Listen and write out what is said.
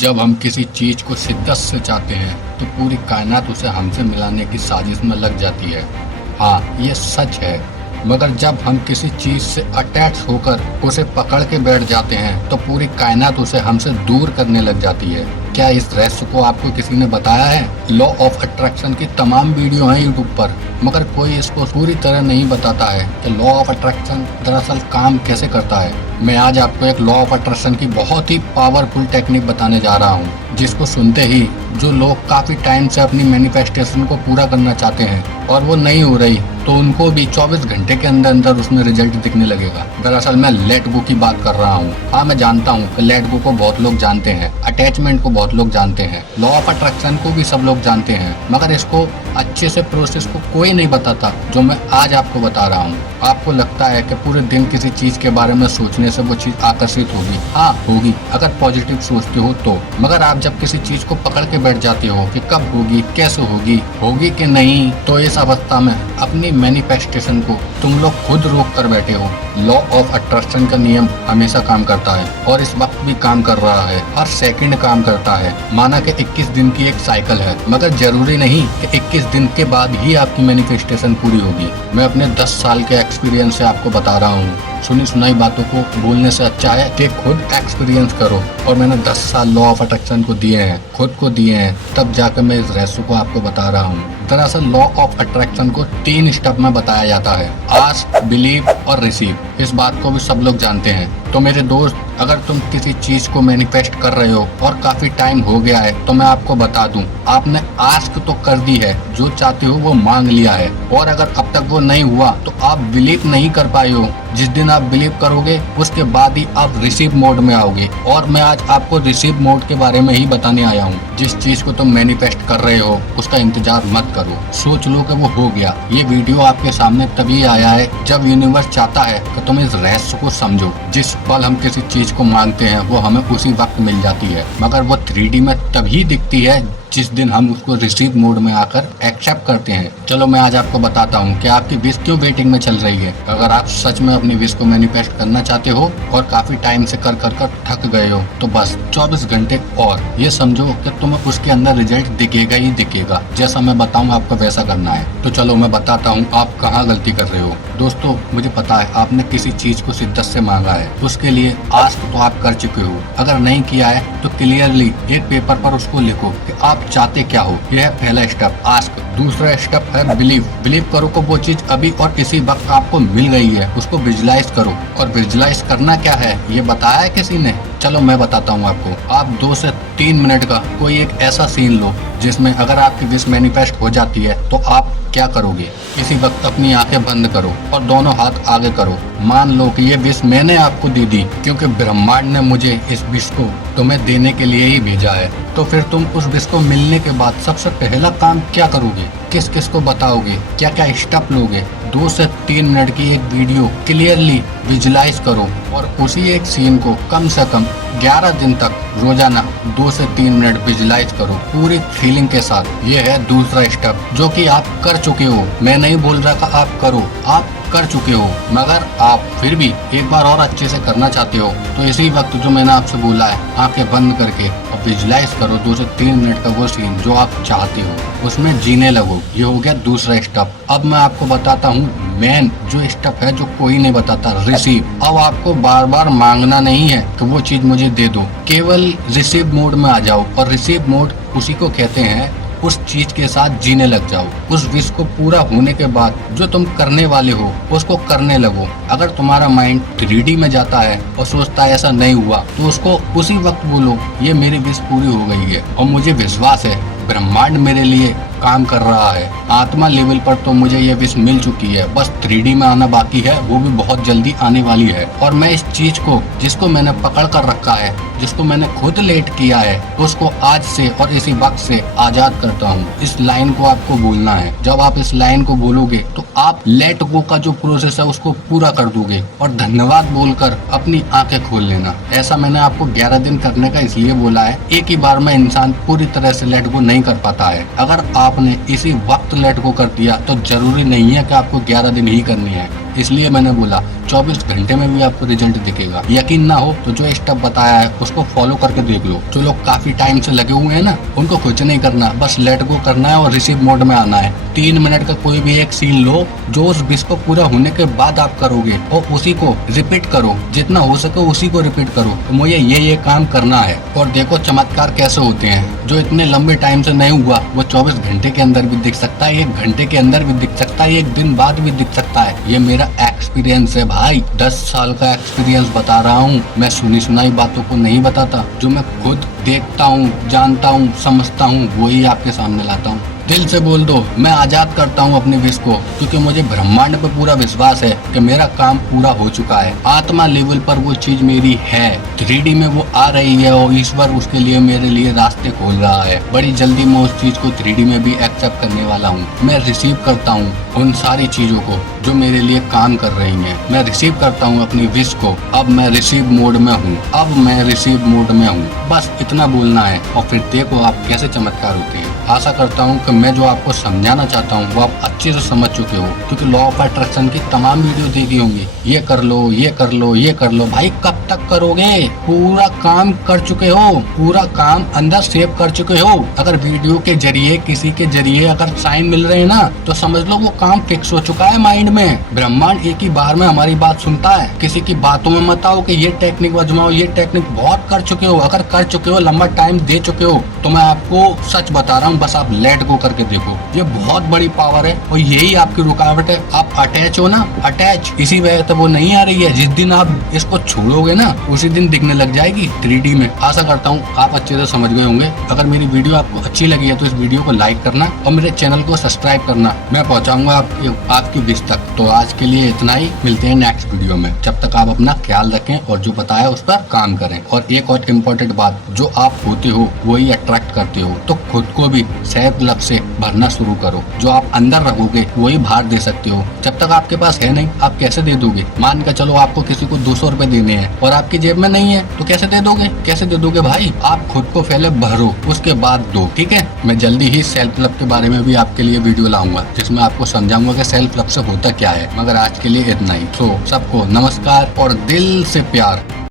जब हम किसी चीज को शिद्दत से चाहते हैं तो पूरी कायनात उसे हमसे मिलाने की साजिश में लग जाती है। हाँ, ये सच है। मगर जब हम किसी चीज से अटैच होकर उसे पकड़ के बैठ जाते हैं तो पूरी कायनात उसे हमसे दूर करने लग जाती है। क्या इस रहस्य को आपको किसी ने बताया है? लॉ ऑफ अट्रैक्शन की तमाम वीडियो हैं यूट्यूब पर, मगर कोई इसको पूरी तरह नहीं बताता है कि लॉ ऑफ अट्रैक्शन दरअसल काम कैसे करता है। मैं आज आपको एक लॉ ऑफ अट्रैक्शन की बहुत ही पावरफुल टेक्निक बताने जा रहा हूँ, जिसको सुनते ही जो लोग काफी टाइम से अपनी मैनिफेस्टेशन को पूरा करना चाहते हैं और वो नहीं हो रही, तो उनको भी 24 घंटे के अंदर अंदर उसमें रिजल्ट दिखने लगेगा। दरअसल मैं लेट गो की बात कर रहा हूँ। हाँ, मैं जानता हूँ कि लेट गो को बहुत लोग जानते हैं, अटैचमेंट को बहुत लोग जानते हैं, लॉ ऑफ अट्रैक्शन को भी सब लोग जानते हैं, मगर इसको अच्छे से प्रोसेस को कोई नहीं बताता जो मैं आज आपको बता रहा हूँ। आपको लगता है कि पूरे दिन किसी चीज के बारे में सोचने से वो चीज आकर्षित होगी। हाँ, होगी अगर पॉजिटिव सोचते हो तो, मगर आप जब किसी चीज को पकड़ के बैठ जाते हो कि कब होगी, कैसे होगी, होगी कि नहीं, तो इस अवस्था में अपनी मैनिफेस्टेशन को तुम लोग खुद रोक कर बैठे हो। लॉ ऑफ अट्रैक्शन का नियम हमेशा काम करता है और इस वक्त भी काम कर रहा है, हर सेकंड काम करता है। माना कि 21 दिन की एक साइकिल है, मगर जरूरी नहीं कि 21 दिन के बाद ही आपकी मैनिफेस्टेशन पूरी होगी। मैं अपने 10 साल के एक्सपीरियंस से आपको बता रहा हूँ। सुनी सुनाई बातों को बोलने से अच्छा है कि खुद एक्सपीरियंस करो, और मैंने 10 साल लॉ ऑफ अट्रैक्शन को दिए हैं, खुद को दिए हैं, तब जाकर मैं इस रहस्य को आपको बता रहा हूँ। दरअसल लॉ ऑफ अट्रैक्शन को 3 स्टेप में बताया जाता है: आस्क, बिलीव और रिसीव। इस बात को भी सब लोग जानते हैं। तो मेरे दोस्त, अगर तुम किसी चीज को मैनिफेस्ट कर रहे हो और काफी टाइम हो गया है, तो मैं आपको बता दूं, आपने आस्क तो कर दी है, जो चाहते हो वो मांग लिया है, और अगर अब तक वो नहीं हुआ तो आप बिलीव नहीं कर पाए हो। जिस दिन आप बिलीव करोगे उसके बाद ही आप रिसीव मोड में आओगे, और मैं आज आपको रिसीव मोड के बारे में ही बताने आया हूँ। जिस चीज को तुम मैनिफेस्ट कर रहे हो उसका इंतजार मत करो, सोच लो कि वो हो गया। ये वीडियो आपके सामने तभी आया है जब यूनिवर्स चाहता है कि तुम इस रहस्य को समझो। जिस पल हम किसी चीज को मांगते हैं वो हमें उसी वक्त मिल जाती है, मगर वो 3D में तभी दिखती है जिस दिन हम उसको रिसीव मोड में आकर एक्सेप्ट करते हैं। चलो मैं आज आपको बताता हूँ कि आपकी विश क्यों वेटिंग में चल रही है। अगर आप सच में अपनी विश को मैनिफेस्ट करना चाहते हो और काफी टाइम से कर कर कर थक गए हो, तो बस 24 घंटे और ये समझो कि तुम्हें उसके अंदर रिजल्ट दिखेगा ही दिखेगा। जैसा मैं बताऊँ आपको वैसा करना है। तो चलो मैं बताता हूँ आप कहाँ गलती कर रहे हो। दोस्तों, मुझे पता है आपने किसी चीज को शिद्दत से मांगा है, उसके लिए आस्क तो आप कर चुके हो। अगर नहीं किया है तो क्लियरली एक पेपर पर उसको लिखो कि आप चाहते क्या हो। यह है पहला स्टेप, आस्क। दूसरा स्टेप है बिलीव। बिलीव करो कि वो चीज अभी और इसी वक्त आपको मिल गई है, उसको विजुलाइज करो। और विजुलाइज करना क्या है ये बताया है किसी ने? चलो मैं बताता हूँ आपको। आप 2 से 3 मिनट का कोई एक ऐसा सीन लो जिसमें अगर आपकी विश मैनिफेस्ट हो जाती है तो आप क्या करोगे। इसी वक्त अपनी आंखें बंद करो और दोनों हाथ आगे करो। मान लो कि ये विश मैंने आपको दे दी, क्योंकि ब्रह्मांड ने मुझे इस विश को तुम्हें देने के लिए ही भेजा है। तो फिर तुम उस विश को मिलने के बाद सबसे पहला काम क्या करोगे? किस किस को बताओगे? क्या क्या स्टेप लोगे? 2 से 3 मिनट की एक वीडियो क्लियरली विजुलाइज करो और उसी एक सीन को कम से कम 11 दिन तक रोजाना 2 से 3 मिनट विजुलाइज करो पूरी फीलिंग के साथ। ये है दूसरा स्टेप जो कि आप कर चुके हो। मैं नहीं बोल रहा कि आप करो, आप कर चुके हो, मगर आप फिर भी एक बार और अच्छे से करना चाहते हो, तो इसी वक्त जो मैंने आपसे बोला है, आंखें बंद करके और विजुलाइज करो 2 से 3 मिनट का वो सीन जो आप चाहते हो, उसमें जीने लगो। ये हो गया दूसरा स्टेप। अब मैं आपको बताता हूँ मेन जो स्टेप है जो कोई नहीं बताता, रिसीव। अब आपको बार बार मांगना नहीं है कि वो चीज मुझे दे दो, केवल रिसीव मोड में आ जाओ। और रिसीव मोड उसी को कहते हैं, उस चीज के साथ जीने लग जाओ। उस विश को पूरा होने के बाद जो तुम करने वाले हो उसको करने लगो। अगर तुम्हारा माइंड 3D में जाता है और सोचता है ऐसा नहीं हुआ, तो उसको उसी वक्त बोलो ये मेरी विश पूरी हो गई है और मुझे विश्वास है ब्रह्मांड मेरे लिए काम कर रहा है। आत्मा लेवल पर तो मुझे ये विश मिल चुकी है, बस 3D में आना बाकी है, वो भी बहुत जल्दी आने वाली है। और मैं इस चीज को जिसको मैंने पकड़ कर रखा है, जिसको मैंने खुद लेट किया है, उसको आज से और इसी वक्त से आजाद करता हूँ। इस लाइन को आपको बोलना है। जब आप इस लाइन को बोलोगे तो आप लेट गो का जो प्रोसेस है उसको पूरा कर दोगे और धन्यवाद बोलकर अपनी आंखें खोल लेना। ऐसा मैंने आपको 11 दिन करने का इसलिए बोला है, एक ही बार में इंसान पूरी तरह से लेट गो नहीं कर पाता है। अगर आपने इसी वक्त लेट गो कर दिया तो जरूरी नहीं है कि आपको 11 दिन ही करनी है। इसलिए मैंने बोला 24 घंटे में भी आपको रिजल्ट दिखेगा। यकीन ना हो तो जो स्टेप बताया है उसको फॉलो करके देख लो। जो लोग काफी टाइम से लगे हुए हैं ना, उनको कुछ नहीं करना, बस लेट गो करना है और रिसीव मोड में आना है। 3 मिनट का कोई भी एक सीन लो जो उस विश को पूरा होने के बाद आप करोगे और उसी को रिपीट करो, जितना हो सके उसी को रिपीट करो। तो मुझे ये काम करना है। और देखो चमत्कार कैसे होते हैं। जो इतने लंबे टाइम से नहीं हुआ वो 24 घंटे के अंदर भी दिख सकता है, 1 घंटे के अंदर भी दिख सकता है, 1 दिन बाद भी दिख सकता है। ये मेरा एक्सपीरियंस है भाई, 10 साल का एक्सपीरियंस बता रहा हूँ। मैं सुनी सुनाई बातों को नहीं बताता, जो मैं खुद देखता हूँ, जानता हूँ, समझता हूँ, वही आपके सामने लाता हूँ। दिल से बोल दो, मैं आजाद करता हूँ अपने विश को, क्योंकि मुझे ब्रह्मांड पे पूरा विश्वास है कि मेरा काम पूरा हो चुका है। आत्मा लेवल पर वो चीज मेरी है, 3D में वो आ रही है और ईश्वर उसके लिए मेरे लिए रास्ते खोल रहा है। बड़ी जल्दी मैं उस चीज को 3D में भी एक्सेप्ट करने वाला हूँ। मैं रिसीव करता हूँ उन सारी चीजों को जो मेरे लिए काम कर रही हैं। मैं रिसीव करता हूँ अपनी विश को। अब मैं रिसीव मोड में हूँ, अब मैं रिसीव मोड में हूँ। बस इतना बोलना है और फिर देखो आप कैसे चमत्कार होते हैं। आशा करता हूँ कि मैं जो आपको समझाना चाहता हूँ वो आप अच्छे से समझ चुके हो, क्योंकि लॉ ऑफ अट्रैक्शन की तमाम वीडियो देखी होंगी। ये कर लो, ये कर लो, ये कर लो। भाई कब तक करोगे? पूरा काम कर चुके हो, पूरा काम अंदर सेव कर चुके हो। अगर वीडियो के जरिए, किसी के जरिए अगर साइन मिल रहे हैं ना, तो समझ लो वो काम फिक्स हो चुका है माइंड में। ब्रह्मांड एक ही बार में हमारी बात सुनता है। किसी की बातों में मत आओ कि ये टेक्निक आजमाओ, ये टेक्निक बहुत कर चुके हो। अगर कर चुके हो, लंबा टाइम दे चुके हो, तो मैं आपको सच बता रहा हूँ, बस आप लेट गो करके देखो। ये बहुत बड़ी पावर है और यही आपकी रुकावट है। आप अटैच हो ना, अटैच इसी वजह से वो नहीं आ रही है। जिस दिन आप इसको छोड़ोगे ना, उसी दिन दिखने लग जाएगी 3D में। आशा करता हूँ आप अच्छे से समझ गए होंगे। अगर मेरी वीडियो आपको अच्छी लगी है तो इस वीडियो को लाइक करना और मेरे चैनल को सब्सक्राइब करना। मैं पहुंचाऊंगा आपकी विश तक। तो आज के लिए इतना ही, मिलते हैं नेक्स्ट वीडियो में। जब तक आप अपना ख्याल रखें और जो बताया उस पर काम करें। और एक और इम्पोर्टेंट बात, जो आप होते हो वही अट्रैक्ट करते हो, तो खुद को भी सेल्फ लव से भरना शुरू करो। जो आप अंदर रखोगे वही बाहर दे सकते हो। जब तक आपके पास है नहीं, आप कैसे दे दोगे? मान कर चलो आपको किसी को 200 रुपए देने हैं और आपकी जेब में नहीं है, तो कैसे दे दोगे? कैसे दे दोगे भाई? आप खुद को पहले भरो, उसके बाद दो, ठीक है? मैं जल्दी ही सेल्फ लव के बारे में भी आपके लिए वीडियो लाऊंगा, जिसमें आपको समझाऊंगा कि सेल्फ लव से होता क्या है। मगर आज के लिए इतना ही। तो सबको नमस्कार और दिल से प्यार।